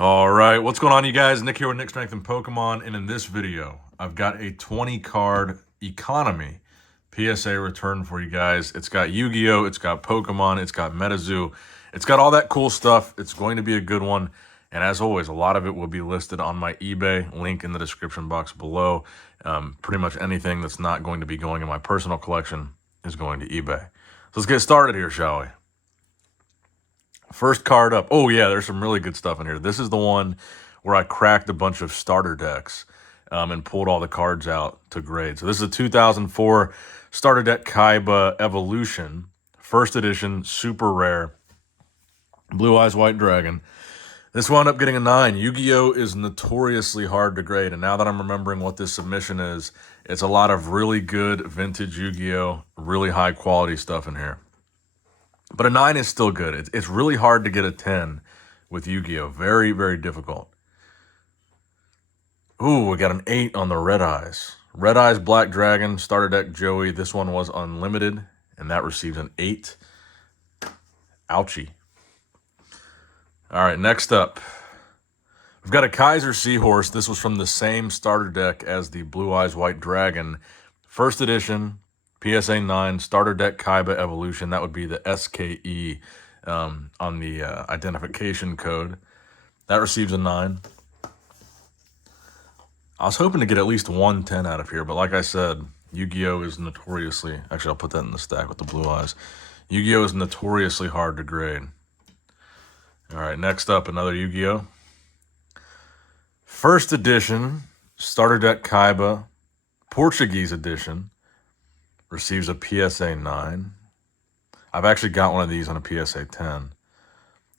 All right, what's going on, you guys? Nick here with Nick Strength and Pokemon, and in this video, I've got a 20 card economy PSA return for you guys. It's got Yu-Gi-Oh, it's got Pokemon, it's got Metazoo, it's got all that cool stuff. It's going to be a good one, and as always, a lot of it will be listed on my eBay, link in the description box below. Pretty much anything that's not going to be going in my personal collection is going to eBay. So let's get started here, shall we? First card up. Oh, yeah, there's some really good stuff in here. This is the one where I cracked a bunch of starter decks and pulled all the cards out to grade. So this is a 2004 starter deck Kaiba Evolution, first edition, super rare, Blue Eyes White Dragon. This wound up getting a 9. Yu-Gi-Oh is notoriously hard to grade, and now that I'm remembering what this submission is, it's a lot of really good vintage Yu-Gi-Oh, really high quality stuff in here. But a 9 is still good. It's really hard to get a 10 with Yu-Gi-Oh. Very, very difficult. Ooh, we got an 8 on the Red Eyes. Red Eyes Black Dragon, starter deck Joey. This one was unlimited, and that received an 8. Ouchie. All right, next up. We've got a Kaiser Seahorse. This was from the same starter deck as the Blue Eyes White Dragon. First edition, PSA 9, starter deck Kaiba Evolution. That would be the SKE on the identification code. That receives a 9. I was hoping to get at least 110 out of here, but like I said, Yu-Gi-Oh is notoriously... Actually, I'll put that in the stack with the Blue Eyes. Yu-Gi-Oh is notoriously hard to grade. All right, next up, another Yu-Gi-Oh. First edition, starter deck Kaiba, Portuguese edition. Receives a PSA 9. I've actually got one of these on a PSA 10.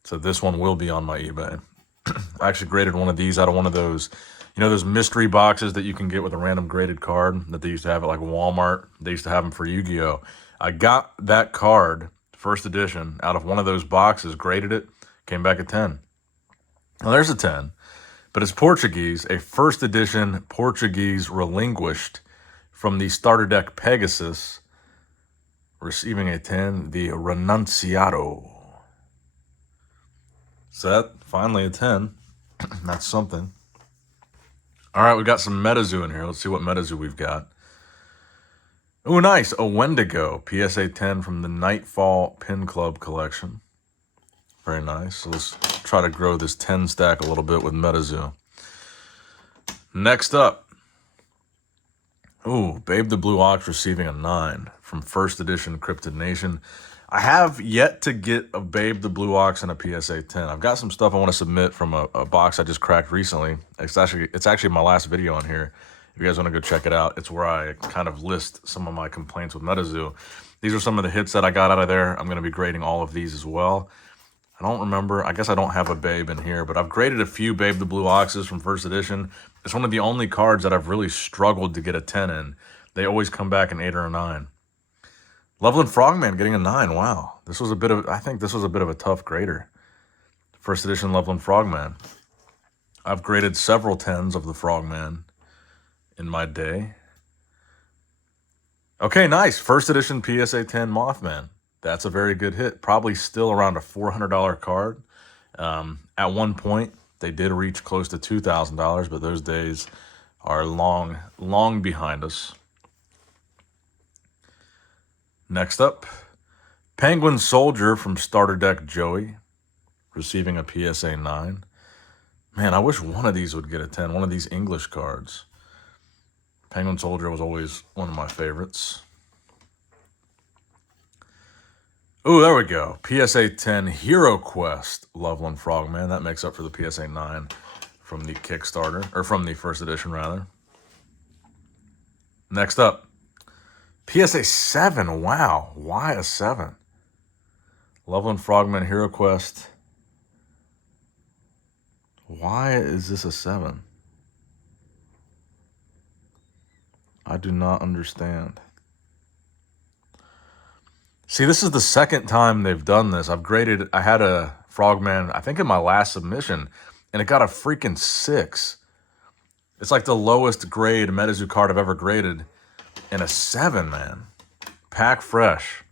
So this one will be on my eBay. I actually graded one of these out of one of those, those mystery boxes that you can get with a random graded card that they used to have at like Walmart. They used to have them for Yu-Gi-Oh. I got that card, first edition, out of one of those boxes, graded it, came back at 10. Now there's a 10, but it's Portuguese, a first edition Portuguese relinquished from the starter deck Pegasus, receiving a 10, the Renunciado. So that, finally a 10. That's something. All right, we've got some Metazoo in here. Let's see what Metazoo we've got. Oh, nice. A Wendigo, PSA 10 from the Nightfall Pin Club collection. Very nice. So let's try to grow this 10 stack a little bit with Metazoo. Next up. Ooh, Babe the Blue Ox receiving a 9 from first edition Cryptid Nation. I have yet to get a Babe the Blue Ox and a PSA 10. I've got some stuff I want to submit from a box I just cracked recently. It's actually my last video on here. If you guys want to go check it out, it's where I kind of list some of my complaints with Metazoo. These are some of the hits that I got out of there. I'm going to be grading all of these as well. I don't remember. I guess I don't have a Babe in here, but I've graded a few Babe the Blue Oxes from first edition. It's one of the only cards that I've really struggled to get a 10 in. They always come back an 8 or a 9. Loveland Frogman getting a 9. Wow. I think this was a bit of a tough grader. First edition Loveland Frogman. I've graded several 10s of the Frogman in my day. Okay, nice. First edition PSA 10 Mothman. That's a very good hit. Probably still around a $400 card. At one point, they did reach close to $2,000, but those days are long, long behind us. Next up, Penguin Soldier from starter deck Joey, receiving a PSA 9. Man, I wish one of these would get a 10, one of these English cards. Penguin Soldier was always one of my favorites. Oh, there we go. PSA 10 Hero Quest Loveland Frogman. That makes up for the PSA 9 from the Kickstarter, or from the first edition, rather. Next up, PSA 7. Wow. Why a 7? Loveland Frogman Hero Quest. Why is this a 7? I do not understand. See, this is the second time they've done this. I had a Frogman, I think in my last submission, and it got a freaking 6. It's like the lowest grade Metazoo card I've ever graded, and a 7, man. Pack fresh.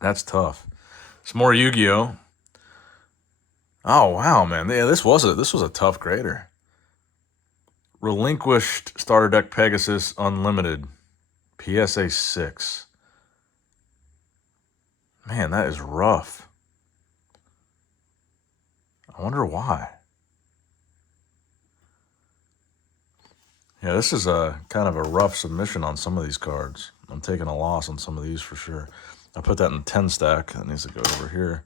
That's tough. Some more Yu-Gi-Oh. Oh, wow, man. Yeah, this was a tough grader. Relinquished Starter Deck Pegasus Unlimited. PSA 6. Man, that is rough. I wonder why. Yeah, this is a kind of a rough submission on some of these cards. I'm taking a loss on some of these for sure. I put that in 10 stack. That needs to go over here.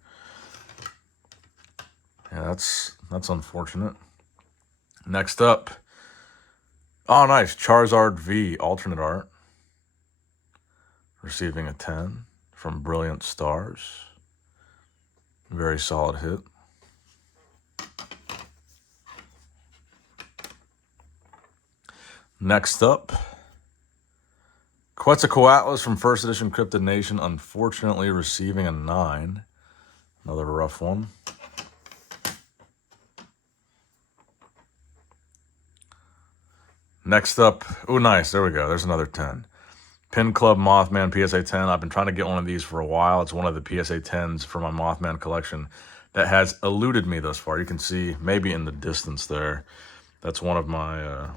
Yeah, that's unfortunate. Next up. Oh, nice. Charizard V alternate art. Receiving a 10 from Brilliant Stars. Very solid hit. Next up, Quetzalcoatlus from First Edition Cryptid Nation, unfortunately receiving a 9. Another rough one. Next up, oh, nice. There we go. There's another 10. Pin Club Mothman PSA 10. I've been trying to get one of these for a while. It's one of the PSA 10s for my Mothman collection that has eluded me thus far. You can see maybe in the distance there. That's one of my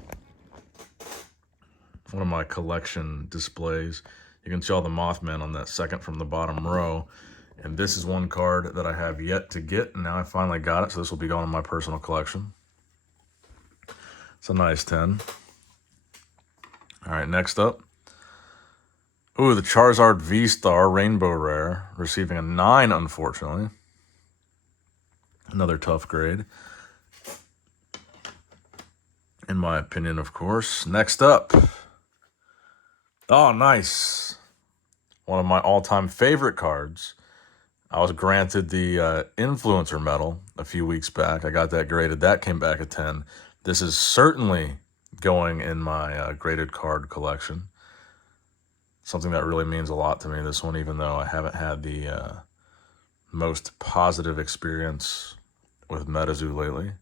collection displays. You can see all the Mothman on that second from the bottom row. And this is one card that I have yet to get, and now I finally got it, so this will be going in my personal collection. It's a nice 10. All right, next up. Ooh, the Charizard V-Star Rainbow Rare, receiving a 9, unfortunately. Another tough grade. In my opinion, of course. Next up. Oh, nice. One of my all-time favorite cards. I was granted the Influencer Medal a few weeks back. I got that graded. That came back a 10. This is certainly going in my graded card collection. Something that really means a lot to me, this one, even though I haven't had the most positive experience with Metazoo lately.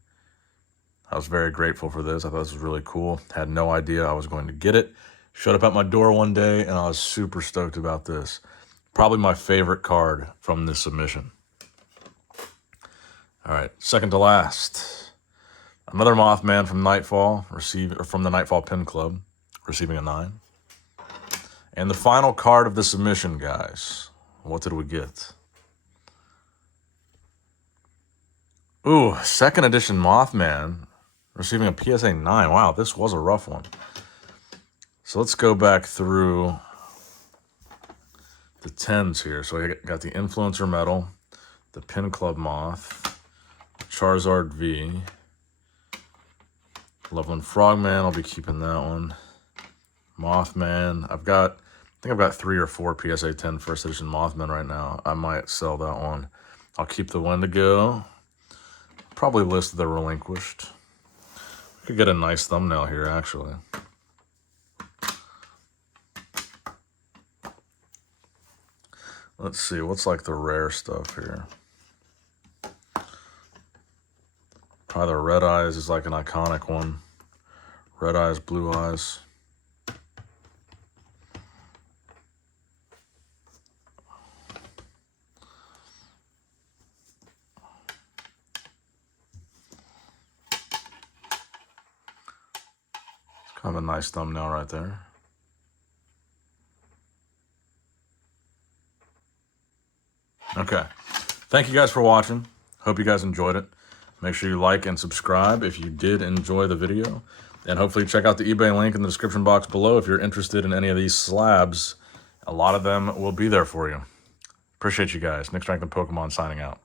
I was very grateful for this. I thought this was really cool. Had no idea I was going to get it. Showed up at my door one day, and I was super stoked about this. Probably my favorite card from this submission. All right, second to last. Another Mothman from Nightfall, from the Nightfall Pin Club, receiving a 9. And the final card of the submission, guys. What did we get? Ooh, second edition Mothman, receiving a PSA 9. Wow, this was a rough one. So let's go back through the 10s here. So I got the Influencer Medal, the Pin Club Moth, Charizard V, Loveland Frogman, I'll be keeping that one. Mothman, I think I've got 3 or 4 PSA 10 first edition Mothman right now. I might sell that one. I'll keep the Wendigo. Probably list the relinquished. Could get a nice thumbnail here, actually. Let's see, what's like the rare stuff here? Probably the Red Eyes is like an iconic one. Red Eyes, Blue Eyes. It's kind of a nice thumbnail right there. Okay. Thank you guys for watching. Hope you guys enjoyed it. Make sure you like and subscribe if you did enjoy the video. And hopefully check out the eBay link in the description box below if you're interested in any of these slabs. A lot of them will be there for you. Appreciate you guys. Nick Strength and Pokemon signing out.